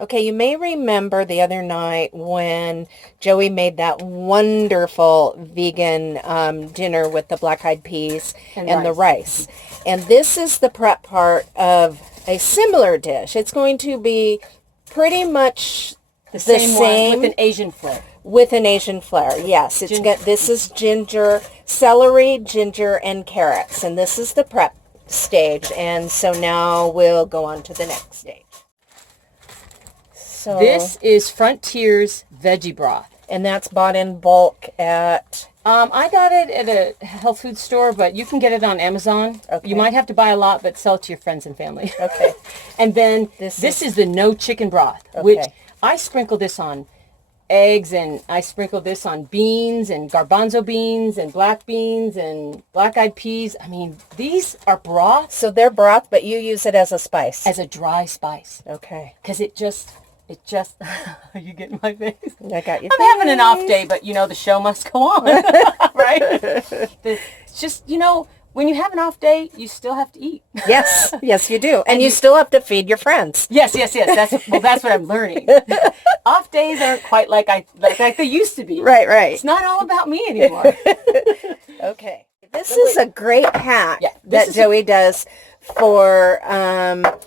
Okay, you may remember the other night when Joey made that wonderful vegan dinner with the black-eyed peas and the rice. And this is the prep part of a similar dish. It's going to be pretty much the same one with an Asian flair. With an Asian flair, yes. This is ginger, celery, ginger, and carrots. And this is the prep stage. And so now we'll go on to the next stage. So this is Frontier's veggie broth. And that's bought in bulk at... I got it at a health food store, but you can get it on Amazon. Okay. You might have to buy a lot, but sell it to your friends and family. Okay. And then this is the no chicken broth, which I sprinkle this on eggs, and I sprinkle this on beans and garbanzo beans and black beans and black-eyed peas. I mean, these are broths. So they're broth, but you use it as a spice. As a dry spice. Okay. Because it just, are you getting my face? I got you. I'm having an off day, but the show must go on, right? It's just, when you have an off day, you still have to eat. Yes, yes, you do. And you still have to feed your friends. Yes. That's what I'm learning. Off days aren't quite like they used to be. Right. It's not all about me anymore. Okay. This is a great hack that Joey does for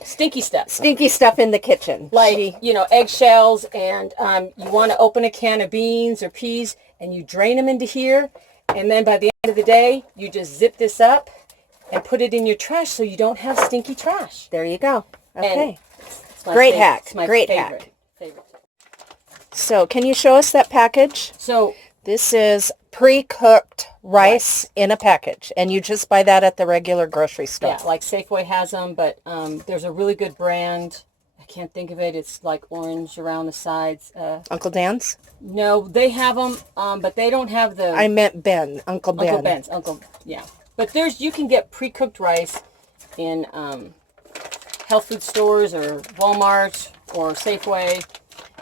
stinky stuff in the kitchen, like eggshells, and you want to open a can of beans or peas and you drain them into here, and then by the end of the day you just zip this up and put it in your trash so you don't have stinky trash. There you go. Okay. Great hack. Great hack. So can you show us that package? So this is pre-cooked rice in a package, and you just buy that at the regular grocery store. Yeah, like Safeway has them, but there's a really good brand. I can't think of it. It's like orange around the sides. Uncle Dan's? No, they have them, but they don't have the... I meant Ben. Uncle Ben. Uncle Ben's. Yeah. But you can get pre-cooked rice in health food stores or Walmart or Safeway.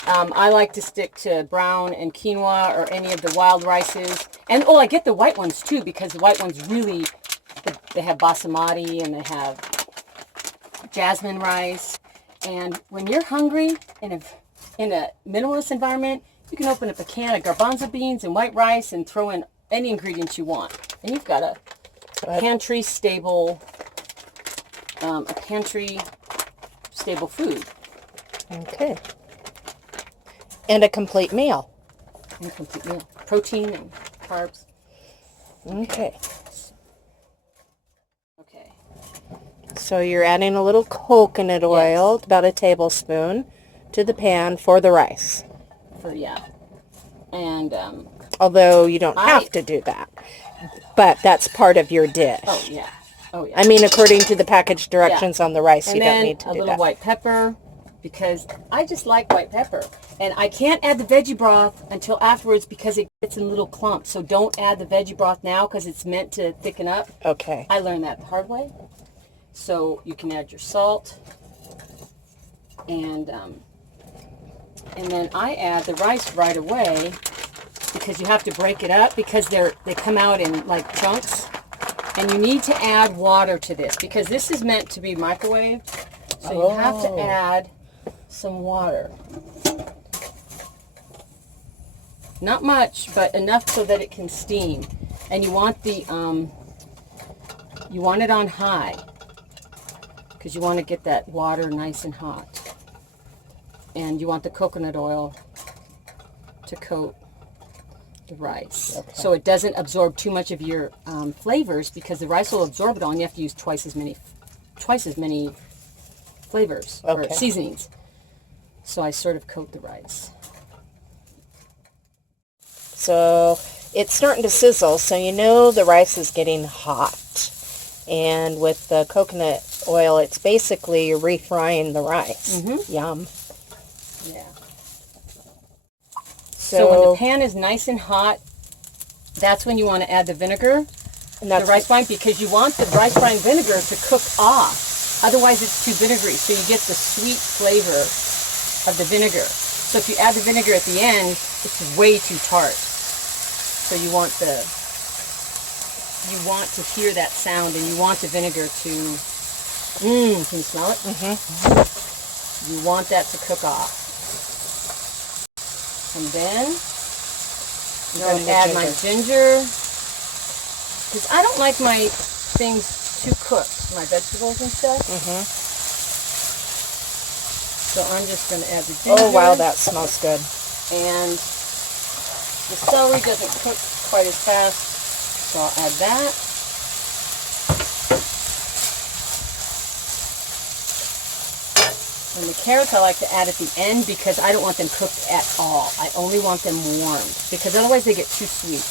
I like to stick to brown and quinoa or any of the wild rices. And, I get the white ones, too, because the white ones really, they have basmati and they have jasmine rice. And when you're hungry in a minimalist environment, you can open up a can of garbanzo beans and white rice and throw in any ingredients you want. And you've got a pantry stable food. Okay. And a complete meal. Protein and carbs. Okay. So you're adding a little coconut oil, about a tablespoon, to the pan for the rice. And although you don't have to do that, but that's part of your dish. Oh yeah. I mean, according to the package directions on the rice, you don't need to do that. And then a little white pepper, because I just like white pepper. And I can't add the veggie broth until afterwards because it gets in little clumps. So don't add the veggie broth now because it's meant to thicken up. Okay. I learned that the hard way. So you can add your salt. And then I add the rice right away because you have to break it up because they come out in like chunks. And you need to add water to this because this is meant to be microwaved. So you have to add some water. Not much, but enough so that it can steam. And you want it on high because you want to get that water nice and hot. And you want the coconut oil to coat the rice. Okay. So it doesn't absorb too much of your flavors because the rice will absorb it all and you have to use twice as many flavors or seasonings. So I sort of coat the rice. So it's starting to sizzle, so you know the rice is getting hot. And with the coconut oil, it's basically you're refrying the rice. Mm-hmm. Yum. Yeah. So when the pan is nice and hot, that's when you want to add the vinegar, the rice brine, because you want the rice brine vinegar to cook off. Otherwise, it's too vinegary, so you get the sweet flavor of the vinegar. So if you add the vinegar at the end, it's way too tart. So you want to hear that sound, and you want the vinegar to. Can you smell it? Mm-hmm. You want that to cook off. And then I'm going to add my ginger. Because I don't like my things too cooked, my vegetables and stuff. So I'm just going to add the ginger. Oh, wow, that smells good. And the celery doesn't cook quite as fast, so I'll add that. And the carrots I like to add at the end because I don't want them cooked at all. I only want them warmed because otherwise they get too sweet.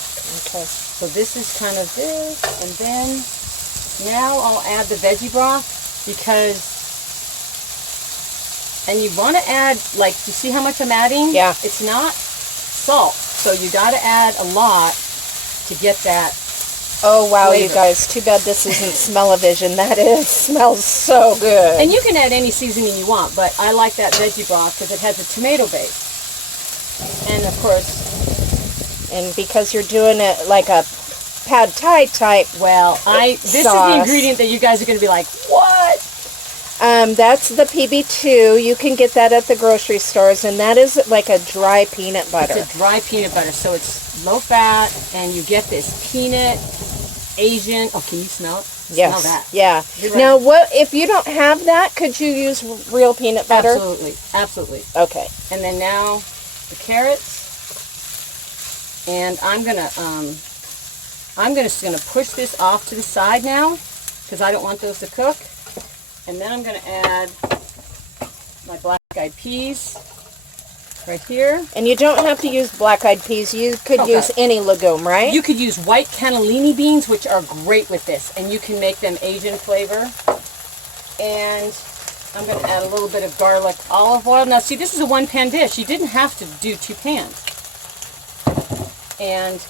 Okay. So this is kind of this, and then now I'll add the veggie broth because, and you want to add, like, you see how much I'm adding? Yeah. It's not salt, so you got to add a lot to get that. Oh, wow, flavor. you guys. Too bad this isn't smell-o-vision. That smells so good. And you can add any seasoning you want, but I like that veggie broth because it has a tomato base. And, of course, and because you're doing it like a pad thai type, well, this is the ingredient that you guys are going to be like, what? That's the PB2. You can get that at the grocery stores, and that is like a dry peanut butter. It's a dry peanut butter, so it's low fat, and you get this peanut Asian. Oh, can you smell it? Yes. Smell that. Yeah. Right. Now, what if you don't have that? Could you use real peanut butter? Absolutely, absolutely. Okay. And then now the carrots, and I'm gonna push this off to the side now because I don't want those to cook. And then I'm gonna add my black-eyed peas right here. And you don't have to use black-eyed peas. You could use any legume, right? You could use white cannellini beans, which are great with this, and you can make them Asian flavor. And I'm going to add a little bit of garlic olive oil. Now, see, this is a one-pan dish. You didn't have to do 2 pans. And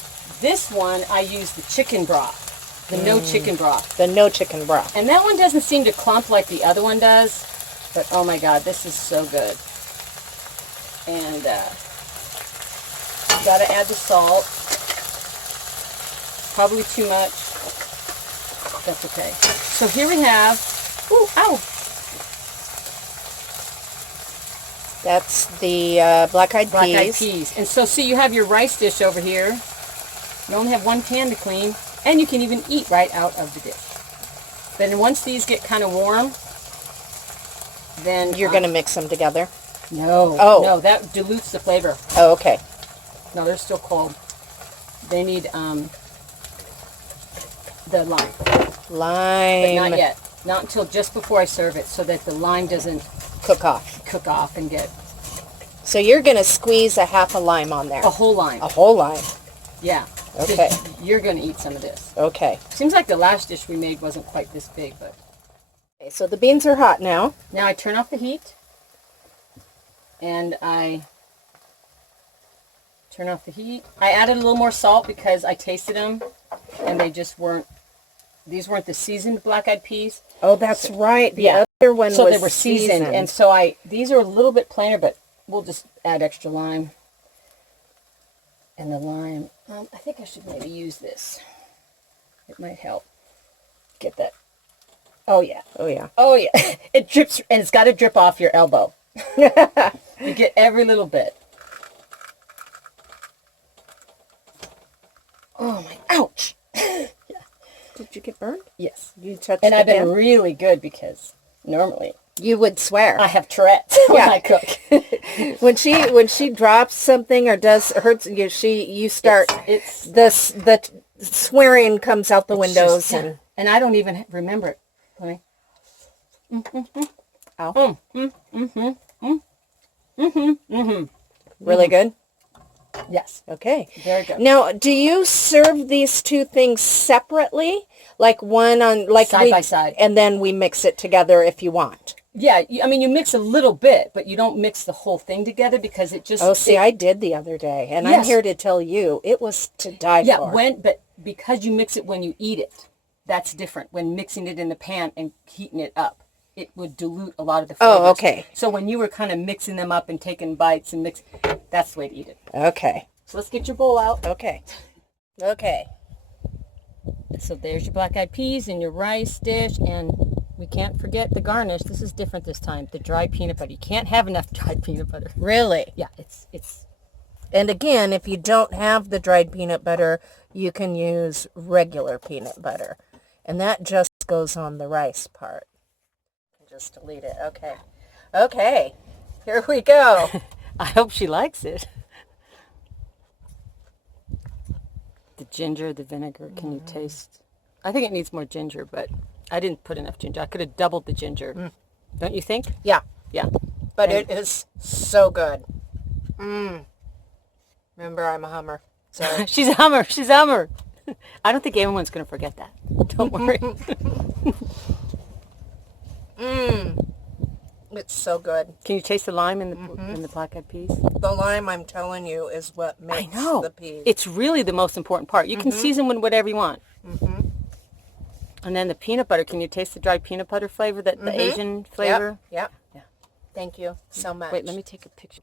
this one, I use the chicken broth, the no chicken broth. The no chicken broth. And that one doesn't seem to clump like the other one does, but oh my God, this is so good. And you got to add the salt. Probably too much. That's okay. So here we have, ooh, ow. That's the black-eyed peas. Black-eyed peas. And so see, you have your rice dish over here. You only have 1 pan to clean, and you can even eat right out of the dish. Then once these get kind of warm, then You're going to mix them together? No. Oh. No, that dilutes the flavor. Oh, okay. No, they're still cold. They need the lime. Lime. But not yet. Not until just before I serve it, so that the lime doesn't Cook off. cook off and get So you're going to squeeze a half a lime on there. a whole lime. A whole lime. Yeah. Okay. You're going to eat some of this. Okay. Seems like the last dish we made wasn't quite this big, but Okay, so the beans are hot now. now I turn off the heat. And I turn off the heat. I added a little more salt because I tasted them and they just weren't, these weren't the seasoned black-eyed peas. Oh, that's right. The yeah. other one So was they were seasoned. And so these are a little bit plainer, but we'll just add extra lime. And the lime, I think I should maybe use this. It might help get that. Oh, yeah. Oh, yeah. Oh, yeah. It drips, and it's got to drip off your elbow. You get every little bit. Oh my, ouch. Did you get burned? Yes. You touched And it I've been again? really good because normally You would swear. I have Tourette's when Yeah. I cook. when she drops something or does hurts you, you start It's the swearing comes out the windows just, and I don't even remember it. Let me. Ow. Really good. Yes. Okay. Very good. Now, do you serve these two things separately, like one on like Side by side. and then we mix it together if you want? Yeah, I mean, you mix a little bit, but you don't mix the whole thing together because it just... Oh, see, I did the other day, and I'm Yes. here to tell you, it was to die Yeah, for. but because you mix it when you eat it, that's different. When mixing it in the pan and heating it up, it would dilute a lot of the flavors. Oh, okay. So when you were kind of mixing them up and taking bites and mix, that's the way to eat it. Okay. So let's get your bowl out. Okay. Okay. So there's your black-eyed peas and your rice dish, and we can't forget the garnish. This is different this time. The dried peanut butter. You can't have enough dried peanut butter. Really? Yeah, it's. And again, if you don't have the dried peanut butter, you can use regular peanut butter. And that just goes on the rice part. Just delete it. Okay. Okay. Here we go. I hope she likes it. The ginger, the vinegar, can you taste? I think it needs more ginger, but I didn't put enough ginger. I could have doubled the ginger. Don't you think? Yeah. Yeah. But it is so good. Remember, I'm a Hummer. So She's a Hummer. She's a Hummer. I don't think anyone's going to forget that. Don't worry. it's so good. Can you taste the lime in the black-eyed peas? The lime, I'm telling you, is what makes the peas. It's really the most important part. You can season with whatever you want. And then the peanut butter. Can you taste the dried peanut butter flavor, the Asian flavor? Yep. Yeah. Thank you so much. Wait, let me take a picture.